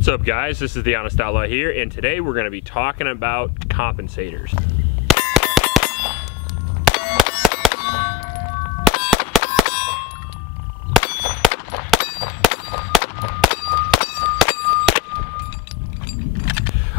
What's up, guys? This is the Honest Outlaw here, and today we're going to be talking about compensators.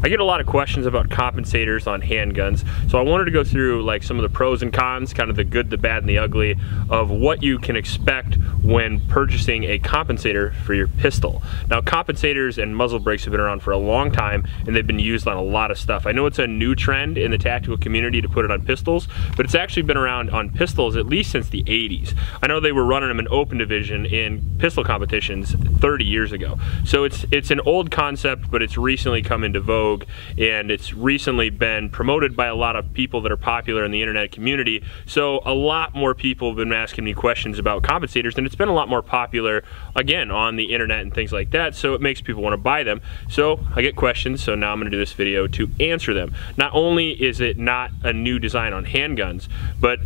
I get a lot of questions about compensators on handguns, so I wanted to go through like some of the pros and cons, kind of the good, the bad, and the ugly of what you can expect when purchasing a compensator for your pistol. Now, compensators and muzzle brakes have been around for a long time, and they've been used on a lot of stuff. I know it's a new trend in the tactical community to put it on pistols, but it's actually been around on pistols at least since the 80s. I know they were running them in open division in pistol competitions 30 years ago. So it's an old concept, but it's recently come into vogue, and it's recently been promoted by a lot of people that are popular in the internet community. So a lot more people have been asking me questions about compensators, and it's been a lot more popular again on the internet and things like that, so it makes people want to buy them. So I get questions, so now I'm going to do this video to answer them. Not only is it not a new design on handguns, but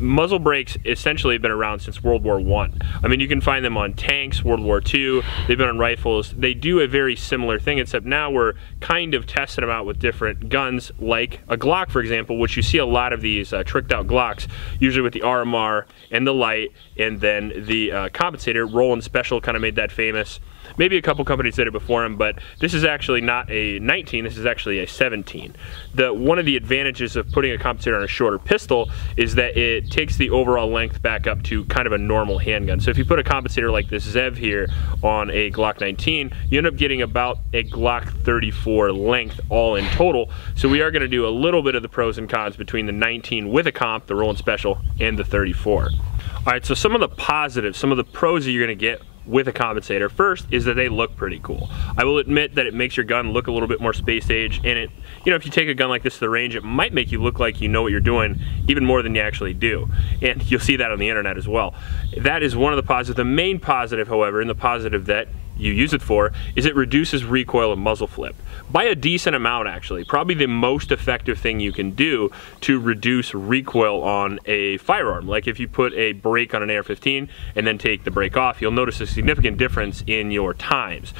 muzzle brakes essentially have been around since World War I. I mean, you can find them on tanks, World War II, they've been on rifles. They do a very similar thing, except now we're kind of testing them out with different guns, like a Glock, for example, which you see a lot of these tricked out Glocks, usually with the RMR and the light, and then the compensator. Roland Special kind of made that famous. Maybe a couple companies did it before him, but this is actually not a 19, this is actually a 17. One of the advantages of putting a compensator on a shorter pistol is that it takes the overall length back up to kind of a normal handgun. So if you put a compensator like this Zev here on a Glock 19, you end up getting about a Glock 34 length all in total. So we are going to do a little bit of the pros and cons between the 19 with a comp, the Roland Special, and the 34. All right, so some of the positives, some of the pros that you're going to get with a compensator. First is that they look pretty cool. I will admit that it makes your gun look a little bit more space age, and it, you know, if you take a gun like this to the range, it might make you look like you know what you're doing even more than you actually do. And you'll see that on the internet as well. That is one of the positives. The main positive, however, and the positive that you use it for, is it reduces recoil and muzzle flip by a decent amount, actually. Probably the most effective thing you can do to reduce recoil on a firearm. Like if you put a brake on an AR-15 and then take the brake off, you'll notice a significant difference in your times.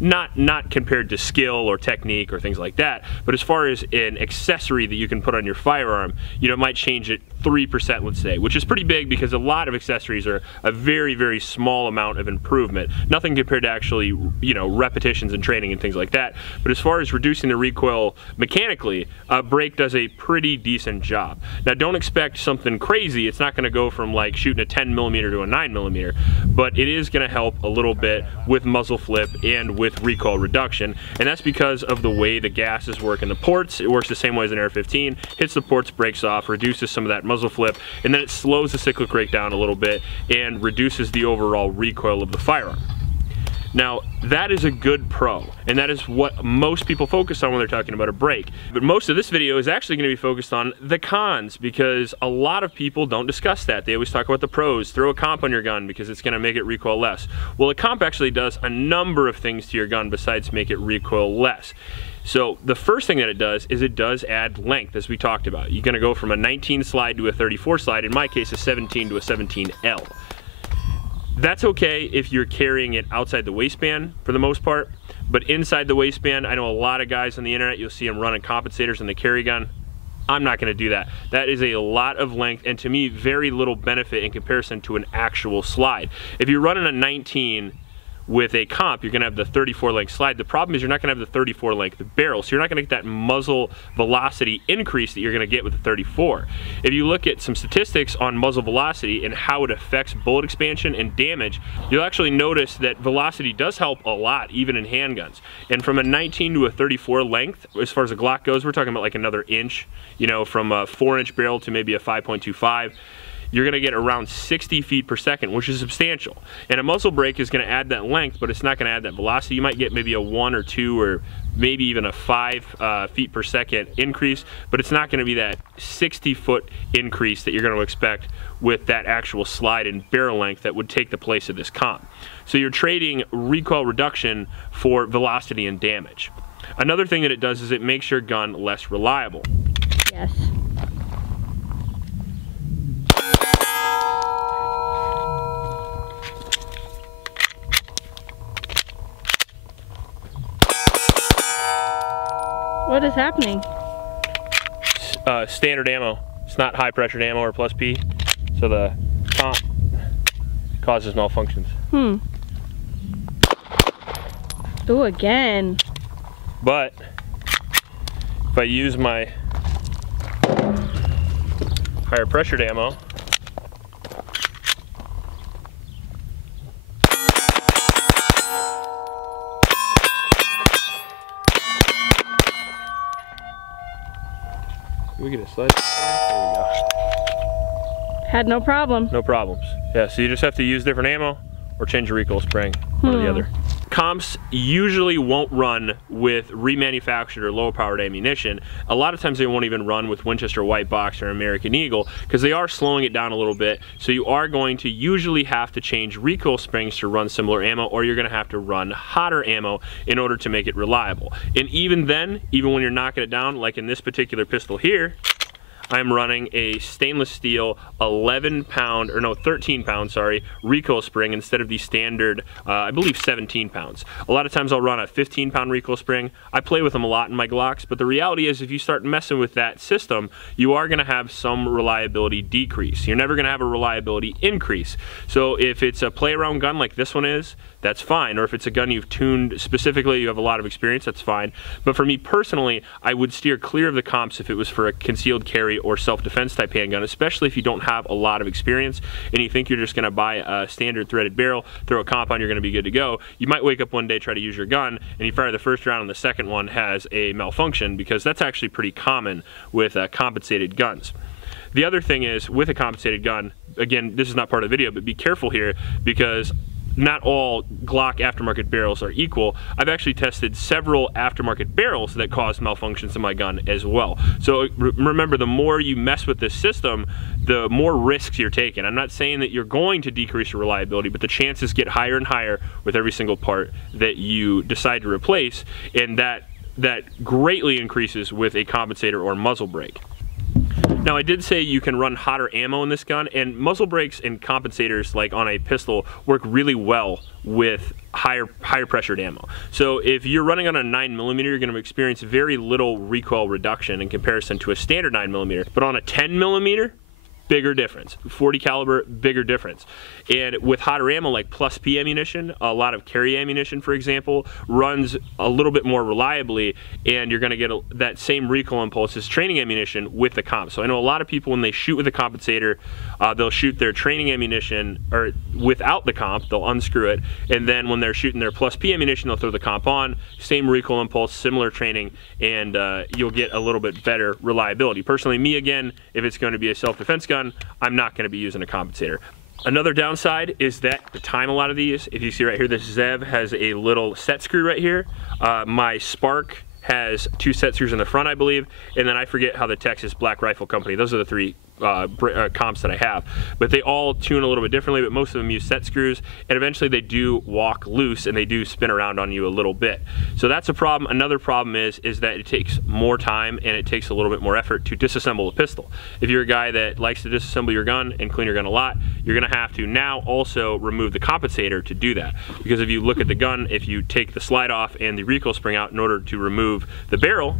Not compared to skill or technique or things like that, but as far as an accessory that you can put on your firearm, you know, it might change it 3%, let's say, which is pretty big because a lot of accessories are a very, very small amount of improvement. Nothing compared to actually, you know, repetitions and training and things like that. But as far as reducing the recoil mechanically, a brake does a pretty decent job. Now, don't expect something crazy. It's not going to go from like shooting a 10mm to a 9mm, but it is going to help a little bit with muzzle flip and with recoil reduction, and that's because of the way the gases work in the ports. It works the same way as an AR-15, hits the ports, breaks off, reduces some of that muzzle flip, and then it slows the cyclic rate down a little bit and reduces the overall recoil of the firearm. Now, that is a good pro, and that is what most people focus on when they're talking about a brake. But most of this video is actually going to be focused on the cons, because a lot of people don't discuss that. They always talk about the pros. Throw a comp on your gun because it's going to make it recoil less. Well, a comp actually does a number of things to your gun besides make it recoil less. So the first thing that it does is it does add length, as we talked about. You're going to go from a 19 slide to a 34 slide, in my case a 17 to a 17L. That's okay if you're carrying it outside the waistband for the most part, but inside the waistband, I know a lot of guys on the internet, you'll see them running compensators in the carry gun. I'm not going to do that. That is a lot of length, and to me, very little benefit in comparison to an actual slide. If you're running a 19 with a comp, you're going to have the 34 length slide. The problem is you're not going to have the 34 length barrel, so you're not going to get that muzzle velocity increase that you're going to get with the 34. If you look at some statistics on muzzle velocity and how it affects bullet expansion and damage, you'll actually notice that velocity does help a lot, even in handguns. And from a 19 to a 34 length, as far as a Glock goes, we're talking about like another inch, you know, from a 4-inch barrel to maybe a 5.25. You're going to get around 60 feet per second, which is substantial. And a muzzle brake is going to add that length, but it's not going to add that velocity. You might get maybe a 1 or 2 or maybe even a 5 feet per second increase, but it's not going to be that 60-foot increase that you're going to expect with that actual slide and barrel length that would take the place of this comp. So you're trading recoil reduction for velocity and damage. Another thing that it does is it makes your gun less reliable. Yes. What is happening? Standard ammo. It's not high pressured ammo or plus P, so the comp causes malfunctions. Ooh, again. But if I use my higher pressured ammo, we get a slide. There we go. Had no problem. No problems. Yeah, so you just have to use different ammo or change your recoil spring, one or the other. Comps usually won't run with remanufactured or low powered ammunition. A lot of times they won't even run with Winchester White Box or American Eagle because they are slowing it down a little bit. So you are going to usually have to change recoil springs to run similar ammo, or you're going to have to run hotter ammo in order to make it reliable. And even then, even when you're knocking it down, like in this particular pistol here, I'm running a stainless steel 13 pound, sorry, recoil spring instead of the standard, I believe 17 pounds. A lot of times I'll run a 15 pound recoil spring. I play with them a lot in my Glocks, but the reality is if you start messing with that system, you are gonna have some reliability decrease. You're never gonna have a reliability increase. So if it's a play around gun like this one is, that's fine. Or if it's a gun you've tuned specifically, you have a lot of experience, that's fine. But for me personally, I would steer clear of the comps if it was for a concealed carry or self-defense type handgun, especially if you don't have a lot of experience and you think you're just gonna buy a standard threaded barrel, throw a comp on, you're gonna be good to go. You might wake up one day, try to use your gun, and you fire the first round and the second one has a malfunction, because that's actually pretty common with compensated guns. The other thing is, with a compensated gun, again, this is not part of the video, but be careful here, because not all Glock aftermarket barrels are equal. I've actually tested several aftermarket barrels that caused malfunctions in my gun as well. So remember, the more you mess with this system, the more risks you're taking. I'm not saying that you're going to decrease your reliability, but the chances get higher and higher with every single part that you decide to replace, and that greatly increases with a compensator or muzzle brake. Now, I did say you can run hotter ammo in this gun, and muzzle brakes and compensators, like on a pistol, work really well with higher pressured ammo. So if you're running on a 9mm, you're going to experience very little recoil reduction in comparison to a standard 9mm. But on a 10mm, bigger difference. 40 caliber, bigger difference. And with hotter ammo like plus P ammunition, a lot of carry ammunition, for example, runs a little bit more reliably, and you're going to get that same recoil impulse as training ammunition with the comp. So I know a lot of people, when they shoot with a compensator, they'll shoot their training ammunition or without the comp, they'll unscrew it, and then when they're shooting their plus P ammunition, they'll throw the comp on, same recoil impulse, similar training, and you'll get a little bit better reliability. Personally, me, again, if it's going to be a self-defense gun, I'm not going to be using a compensator. Another downside is that the time a lot of these, if you see right here, this Zev has a little set screw right here. My Spark has 2 set screws in the front, I believe, and then I forget how the Texas Black Rifle Company, those are the 3 comps that I have, but they all tune a little bit differently, but most of them use set screws, and eventually they do walk loose and they do spin around on you a little bit. So that's a problem. Another problem is that it takes more time and it takes a little bit more effort to disassemble a pistol. If you're a guy that likes to disassemble your gun and clean your gun a lot, you're going to have to now also remove the compensator to do that, because if you look at the gun, if you take the slide off and the recoil spring out in order to remove the barrel,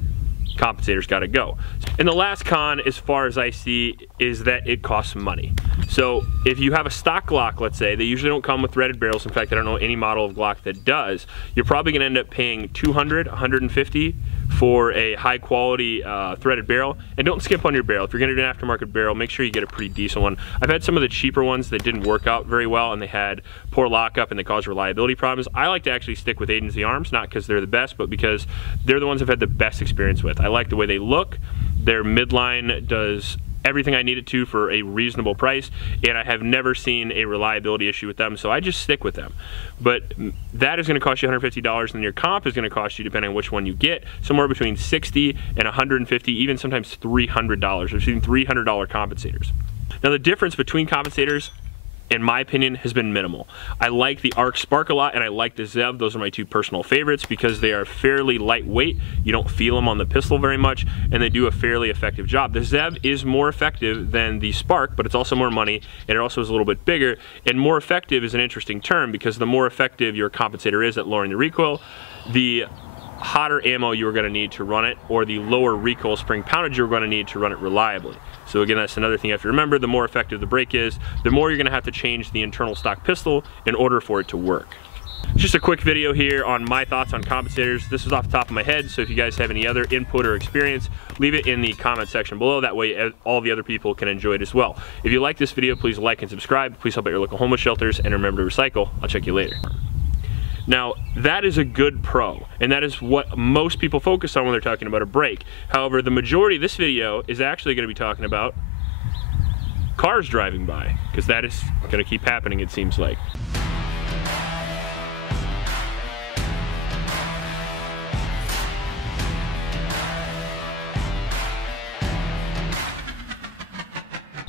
compensator's got to go. And the last con, as far as I see, is that it costs money. So if you have a stock Glock, let's say, they usually don't come with threaded barrels. In fact, I don't know any model of Glock that does. You're probably going to end up paying $200, $150 for a high quality threaded barrel. And don't skimp on your barrel. If you're going to do an aftermarket barrel, make sure you get a pretty decent one. I've had some of the cheaper ones that didn't work out very well, and they had poor lockup and they caused reliability problems. I like to actually stick with Agency Arms, not because they're the best, but because they're the ones I've had the best experience with. I like the way they look. Their midline does everything I need it to for a reasonable price, and I have never seen a reliability issue with them, so I just stick with them. But that is going to cost you $150, and your comp is going to cost you, depending on which one you get, somewhere between $60 and $150, even sometimes $300. I've seen $300 compensators. Now, the difference between compensators, in my opinion, has been minimal. I like the Arc Spark a lot, and I like the Zev. Those are my 2 personal favorites because they are fairly lightweight. You don't feel them on the pistol very much, and they do a fairly effective job. The Zev is more effective than the Spark, but it's also more money, and it also is a little bit bigger. And more effective is an interesting term, because the more effective your compensator is at lowering the recoil, the hotter ammo you're going to need to run it, or the lower recoil spring poundage you're going to need to run it reliably. So again, that's another thing you have to remember. The more effective the break is, the more you're going to have to change the internal stock pistol in order for it to work. Just a quick video here on my thoughts on compensators. This is off the top of my head, so if you guys have any other input or experience, leave it in the comment section below. That way all the other people can enjoy it as well. If you like this video, please like and subscribe. Please help out your local homeless shelters, and remember to recycle. I'll check you later. Now, that is a good pro, and that is what most people focus on when they're talking about a brake. However, the majority of this video is actually going to be talking about cars driving by, because that is going to keep happening, it seems like.